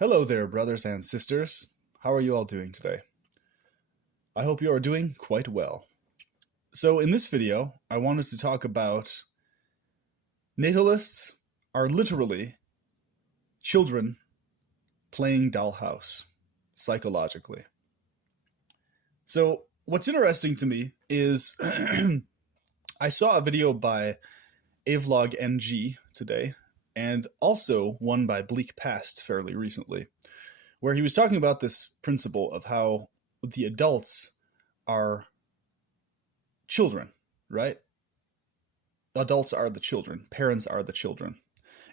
Hello there, brothers and sisters. How are you all doing today? I hope you are doing quite well. So, in this video, I wanted to talk about Natalists are literally children playing dollhouse psychologically. So, what's interesting to me is I saw a video by Avlog NG today, and also one by Bleak Past fairly recently, where he was talking about this principle of how the adults are children, right? Adults are the children, parents are the children.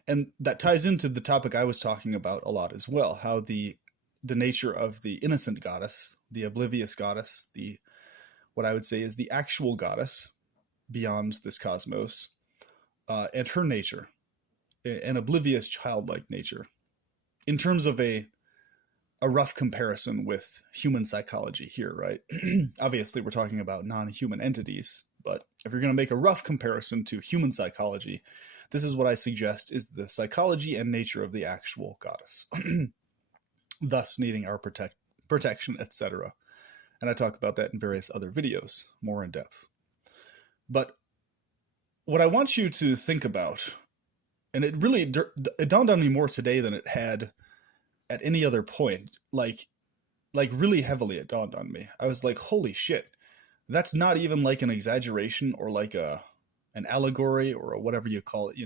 And that ties into the topic I was talking about a lot as well, how the nature of the innocent goddess, the oblivious goddess, the what I would say is the actual goddess beyond this cosmos, and her nature, an oblivious childlike nature, in terms of a rough comparison with human psychology here, right? Obviously, we're talking about non-human entities, but if you're going to make a rough comparison to human psychology, this is what I suggest is the psychology and nature of the actual goddess, thus needing our protection, etc. And I talk about that in various other videos, more in depth. But what I want you to think about, and it dawned on me more today than it had at any other point, like really heavily it dawned on me. I was like, holy shit, that's not even like an exaggeration or like an allegory or whatever you call it,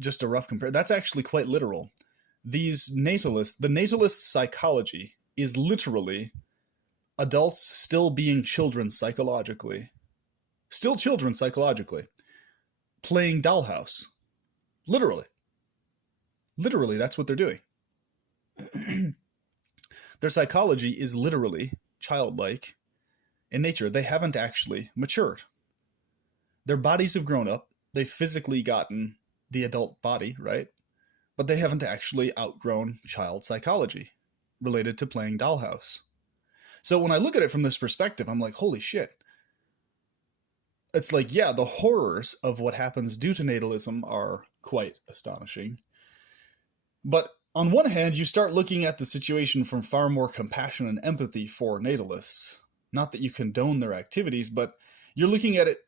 just a rough compare. That's actually quite literal. The natalist psychology is literally adults still being children psychologically, playing dollhouse. Literally. Literally, that's what they're doing. Their psychology is literally childlike in nature. They haven't actually matured. Their bodies have grown up. They've physically gotten the adult body, right? But they haven't actually outgrown child psychology related to playing dollhouse. So when I look at it from this perspective, I'm like, holy shit. It's like, yeah, the horrors of what happens due to natalism are quite astonishing. But on one hand, you start looking at the situation from far more compassion and empathy for natalists. Not that you condone their activities, but you're looking at it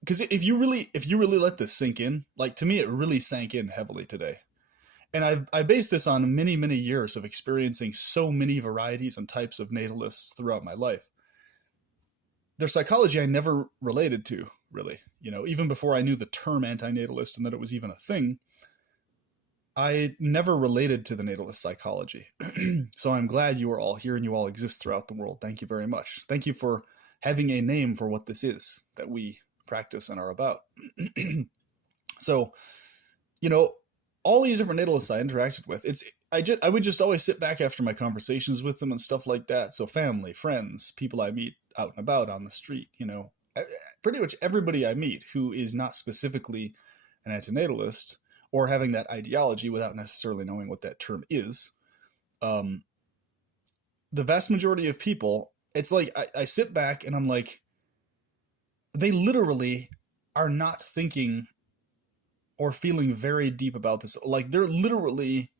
because if you really let this sink in, like to me, it really sank in heavily today. And I base this on many, many years of experiencing so many varieties and types of natalists throughout my life. Their psychology I never related to, really. Even before I knew the term antinatalist and that it was even a thing, I never related to the natalist psychology. So I'm glad you are all here and you all exist throughout the world. Thank you very much. Thank you for having a name for what this is that we practice and are about. So, all these different natalists I interacted with, I would just always sit back after my conversations with them and stuff like that. So family, friends, people I meet out and about on the street, pretty much everybody I meet who is not specifically an antinatalist or having that ideology without necessarily knowing what that term is. The vast majority of people, it's like I sit back and I'm like, they literally are not thinking or feeling very deep about this. Like they're literally,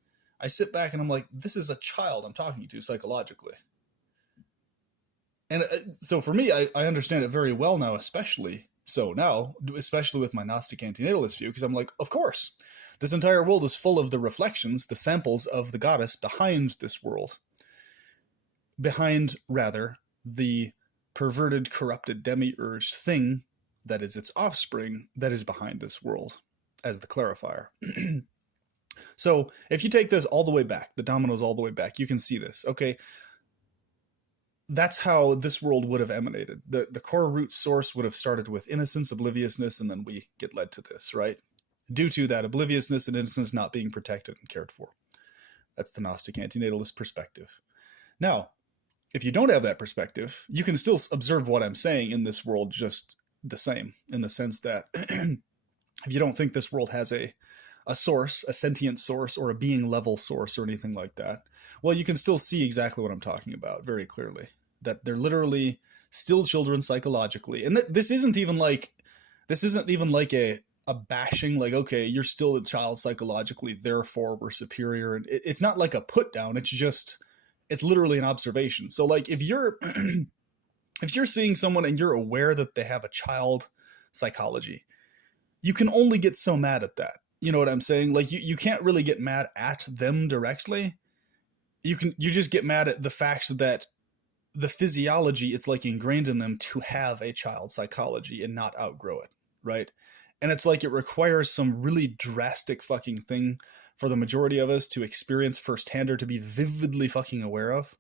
I sit back and I'm like, this is a child I'm talking to psychologically. And so for me, I understand it very well now, especially with my Gnostic antinatalist view, because I'm like, of course, this entire world is full of the reflections, the samples of the goddess behind this world. Behind, rather, the perverted, corrupted demiurge thing that is its offspring that is behind this world as the clarifier. So if you take this all the way back, the dominoes all the way back, you can see this. Okay, that's how this world would have emanated. The core root source would have started with innocence, obliviousness, and then we get led to this, right? Due to that obliviousness and innocence not being protected and cared for. That's the Gnostic antinatalist perspective. Now, if you don't have that perspective, you can still observe what I'm saying in this world just the same, in the sense that if you don't think this world has a source, a sentient source, or a being level source or anything like that, well, you can still see exactly what I'm talking about very clearly. That they're literally still children psychologically. And this isn't even like a bashing, like, okay, you're still a child psychologically, therefore we're superior. And it's not like a put down. It's literally an observation. So like if you're if you're seeing someone and you're aware that they have a child psychology, you can only get so mad at that. You know what I'm saying? Like you can't really get mad at them directly. You just get mad at the fact that the physiology, it's like ingrained in them to have a child psychology and not outgrow it, right? And it's like it requires some really drastic fucking thing for the majority of us to experience firsthand or to be vividly fucking aware of,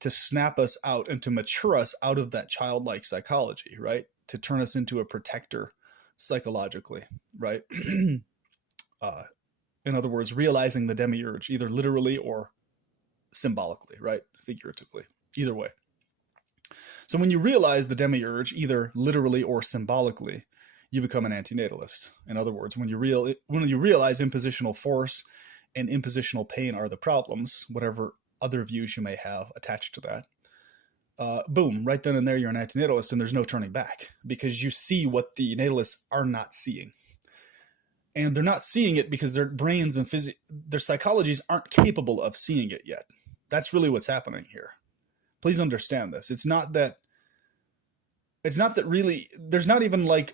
to snap us out and to mature us out of that childlike psychology, right? To turn us into a protector psychologically, right? In other words, realizing the demiurge, either literally or symbolically, right? Figuratively, either way. So when you realize the demiurge, either literally or symbolically, you become an antinatalist. In other words, when you realize impositional force and impositional pain are the problems, whatever other views you may have attached to that, boom, right then and there, you're an antinatalist, and there's no turning back because you see what the natalists are not seeing. And they're not seeing it because their brains and their psychologies aren't capable of seeing it yet. That's really what's happening here. Please understand this. It's not that really, there's not even like,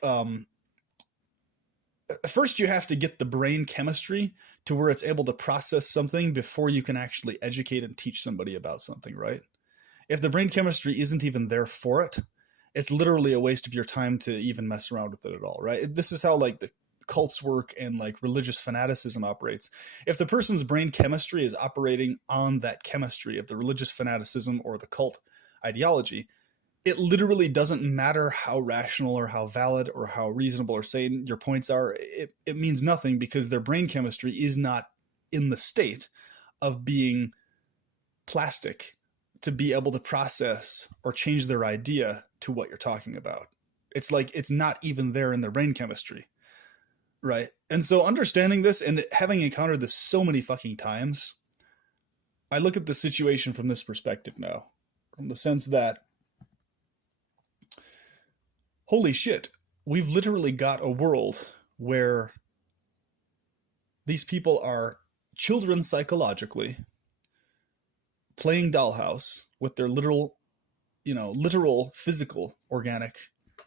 first you have to get the brain chemistry to where it's able to process something before you can actually educate and teach somebody about something, right? If the brain chemistry isn't even there for it, it's literally a waste of your time to even mess around with it at all, right? This is how like the cults work and like religious fanaticism operates. If the person's brain chemistry is operating on that chemistry of the religious fanaticism or the cult ideology, it literally doesn't matter how rational or how valid or how reasonable or sane your points are. It means nothing because their brain chemistry is not in the state of being plastic to be able to process or change their idea to what you're talking about. It's like it's not even there in their brain chemistry. Right. And so understanding this and having encountered this so many fucking times, I look at the situation from this perspective now, from the sense that, holy shit, we've literally got a world where these people are children psychologically playing dollhouse with their literal physical organic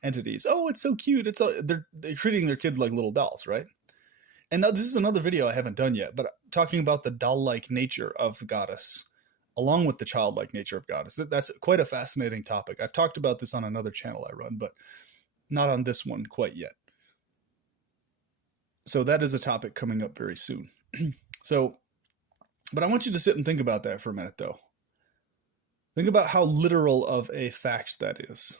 entities. Oh, it's so cute. They're treating their kids like little dolls, right? And now this is another video I haven't done yet, but talking about the doll-like nature of the goddess, along with the childlike nature of goddess. That's quite a fascinating topic. I've talked about this on another channel I run, but not on this one quite yet. So that is a topic coming up very soon. But I want you to sit and think about that for a minute, though. Think about how literal of a fact that is.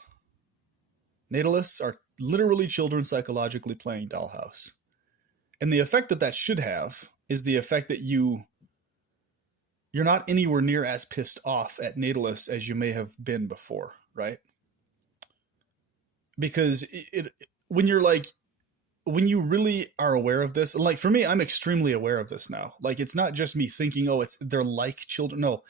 Natalists are literally children psychologically playing dollhouse. And the effect that should have is the effect that you're not anywhere near as pissed off at natalists as you may have been before, right? Because when you really are aware of this, like for me, I'm extremely aware of this now. Like it's not just me thinking, oh, they're like children. No,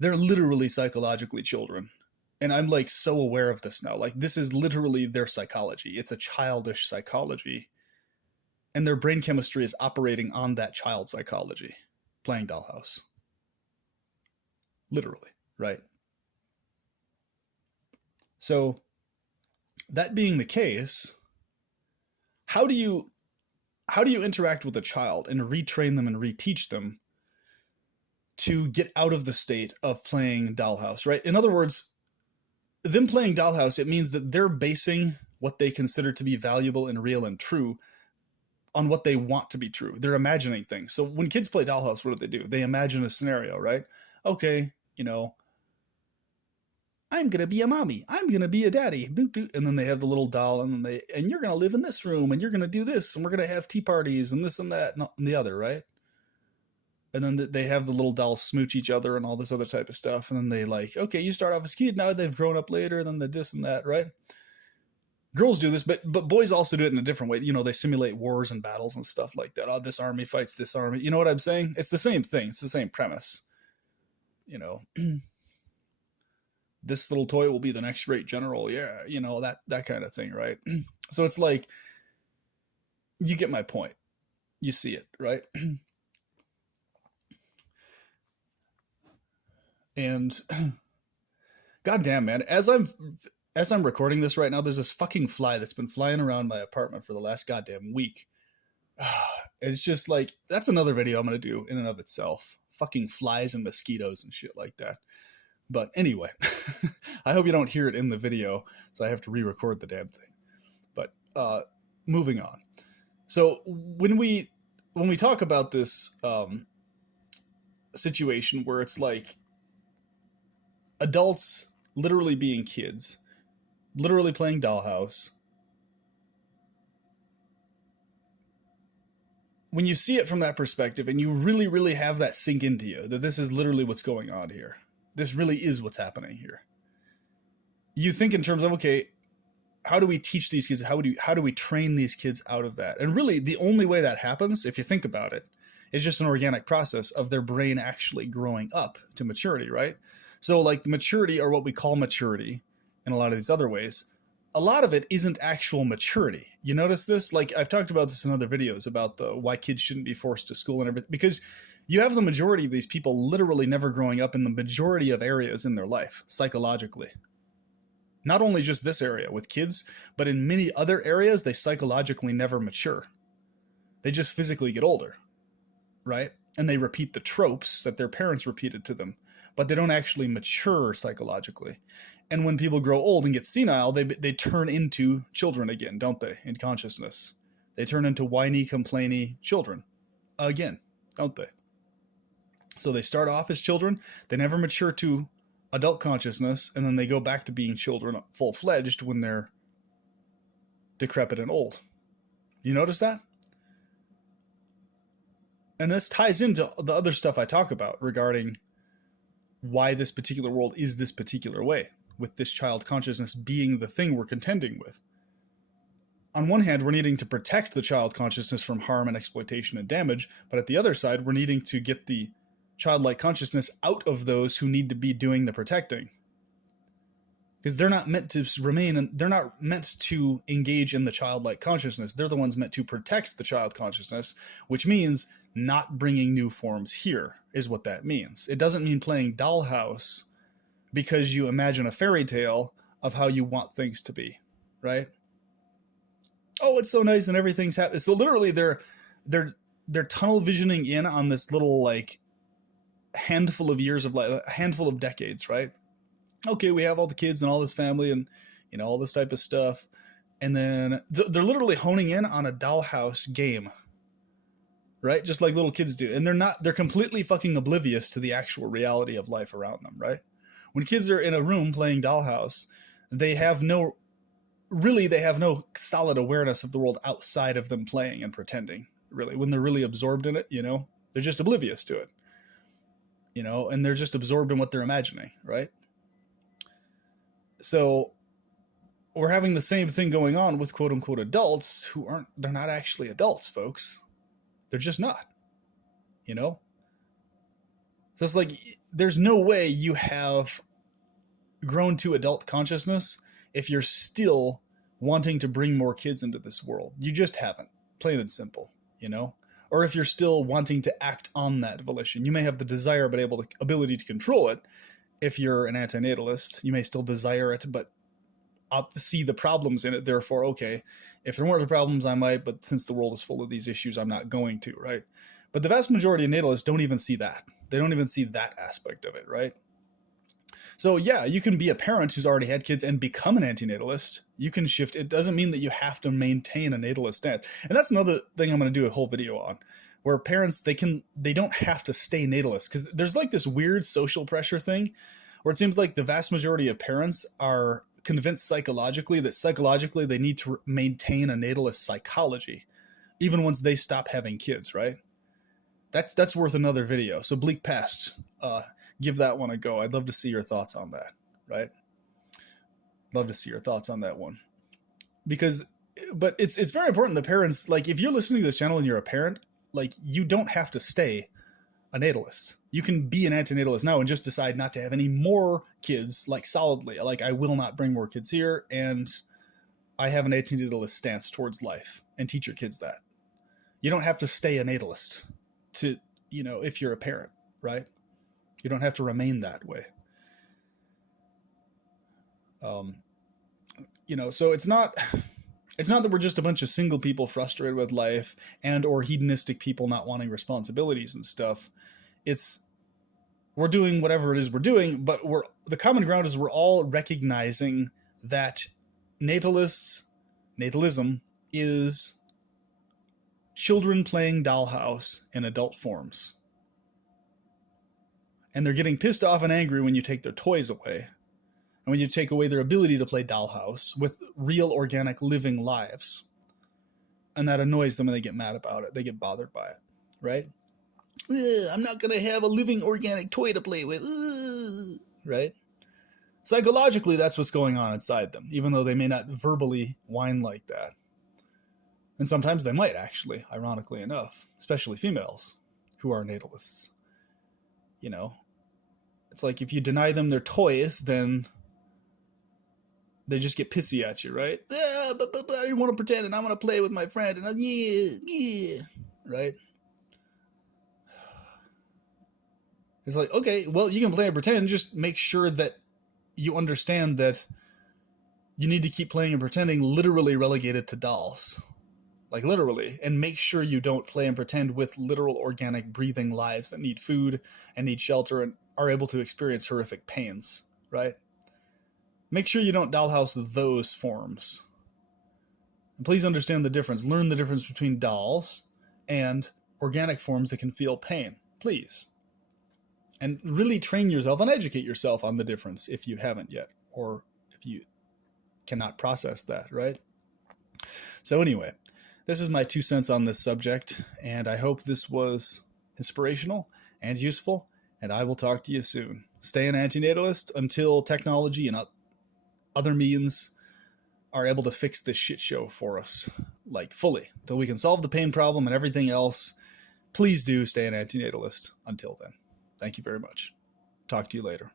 they're literally psychologically children. And I'm like so aware of this now. Like this is literally their psychology. It's a childish psychology. And their brain chemistry is operating on that child psychology, playing dollhouse. Literally, right? So that being the case, how do you interact with a child and retrain them and reteach them to get out of the state of playing dollhouse, right? In other words, them playing dollhouse, it means that they're basing what they consider to be valuable and real and true on what they want to be true. They're imagining things. So when kids play dollhouse, what do? They imagine a scenario, right? Okay, I'm going to be a mommy. I'm going to be a daddy. And then they have the little doll and you're going to live in this room and you're going to do this and we're going to have tea parties and this and that and the other, right? And then they have the little dolls smooch each other and all this other type of stuff. And then they like, okay, you start off as a kid. Now they've grown up later. And then they're this and that, right? Girls do this, but boys also do it in a different way. They simulate wars and battles and stuff like that. Oh, this army fights this army. You know what I'm saying? It's the same thing. It's the same premise. This little toy will be the next great general. Yeah, that kind of thing, right? So it's like you get my point. You see it, right? And goddamn, man, as I'm recording this right now, there's this fucking fly that's been flying around my apartment for the last goddamn week. It's just like, that's another video I'm gonna do in and of itself. Fucking flies and mosquitoes and shit like that. But anyway, I hope you don't hear it in the video, so I have to re-record the damn thing. But moving on. So when we talk about this situation where it's like adults literally being kids, literally playing dollhouse, when you see it from that perspective and you really, really have that sink into you, that this is literally what's going on here, this really is what's happening here, you think in terms of, okay, how do we teach these kids? How do we train these kids out of that? And really, the only way that happens, if you think about it, is just an organic process of their brain actually growing up to maturity, right? So like the maturity, or what we call maturity in a lot of these other ways, a lot of it isn't actual maturity. You notice this? Like I've talked about this in other videos about the why kids shouldn't be forced to school and everything, because you have the majority of these people literally never growing up in the majority of areas in their life psychologically. Not only just this area with kids, but in many other areas, they psychologically never mature. They just physically get older, right? And they repeat the tropes that their parents repeated to them, but they don't actually mature psychologically. And when people grow old and get senile, they turn into children again, don't they? In consciousness. They turn into whiny, complainy children again, don't they? So they start off as children, they never mature to adult consciousness, and then they go back to being children full-fledged when they're decrepit and old. You notice that? And this ties into the other stuff I talk about regarding why this particular world is this particular way, with this child consciousness being the thing we're contending with. On one hand, we're needing to protect the child consciousness from harm and exploitation and damage, but at the other side, we're needing to get the childlike consciousness out of those who need to be doing the protecting. Because they're not meant to remain, and they're not meant to engage in the childlike consciousness. They're the ones meant to protect the child consciousness, which means not bringing new forms here is what that means. It doesn't mean playing dollhouse because you imagine a fairy tale of how you want things to be, right? Oh, it's so nice and everything's happy. So literally they're tunnel visioning in on this little like handful of years of life, a handful of decades, right? Okay, we have all the kids and all this family and, you know, all this type of stuff. And then they're literally honing in on a dollhouse game, right? Just like little kids do. And they're completely fucking oblivious to the actual reality of life around them, right? When kids are in a room playing dollhouse, they have no solid awareness of the world outside of them playing and pretending, really. When they're really absorbed in it, you know, they're just oblivious to it. You know, and they're just absorbed in what they're imagining, right? So we're having the same thing going on with quote unquote adults they're not actually adults, folks. They're just not, you know? So it's like, there's no way you have grown to adult consciousness if you're still wanting to bring more kids into this world. You just haven't, plain and simple, you know? Or if you're still wanting to act on that volition. You may have the desire but ability to control it. If you're an antinatalist, you may still desire it, but see the problems in it. Therefore, okay, if there weren't the problems, I might, but since the world is full of these issues, I'm not going to, right? But the vast majority of natalists don't even see that. They don't even see that aspect of it, right? So yeah, you can be a parent who's already had kids and become an antinatalist. You can shift. It doesn't mean that you have to maintain a natalist stance. And that's another thing I'm going to do a whole video on, where parents, they don't have to stay natalist, because there's like this weird social pressure thing where it seems like the vast majority of parents are convinced psychologically that they need to maintain a natalist psychology even once they stop having kids, right? That's worth another video. So Bleak Past, give that one a go. I'd love to see your thoughts on that, right? Love to see your thoughts on that one. But it's very important that parents, like if you're listening to this channel and you're a parent, like you don't have to stay a natalist. You can be an antinatalist now and just decide not to have any more kids, like solidly. Like I will not bring more kids here, and I have an antinatalist stance towards life, and teach your kids that. You don't have to stay a natalist to, if you're a parent, right? You don't have to remain that way. Um, so it's not that we're just a bunch of single people frustrated with life and or hedonistic people not wanting responsibilities and stuff. It's we're doing whatever it is we're doing, but the common ground is we're all recognizing that natalism is children playing dollhouse in adult forms. And they're getting pissed off and angry when you take their toys away. And when you take away their ability to play dollhouse with real, organic, living lives. And that annoys them and they get mad about it. They get bothered by it, right? I'm not going to have a living, organic toy to play with, right? Psychologically, that's what's going on inside them, even though they may not verbally whine like that. And sometimes they might, actually, ironically enough, especially females who are natalists. It's like if you deny them their toys, then they just get pissy at you, right? But I didn't want to pretend, and I want to play with my friend, and yeah, right? It's like, okay, well, you can play and pretend, just make sure that you understand that you need to keep playing and pretending literally relegated to dolls. Like literally, and make sure you don't play and pretend with literal organic breathing lives that need food and need shelter and are able to experience horrific pains, right? Make sure you don't dollhouse those forms. And please understand the difference. Learn the difference between dolls and organic forms that can feel pain, please. And really train yourself and educate yourself on the difference if you haven't yet, or if you cannot process that, right? So anyway, this is my 2 cents on this subject, and I hope this was inspirational and useful, and I will talk to you soon. Stay an antinatalist until technology and other means are able to fix this shit show for us, like fully, until we can solve the pain problem and everything else. Please do stay an antinatalist until then. Thank you very much. Talk to you later.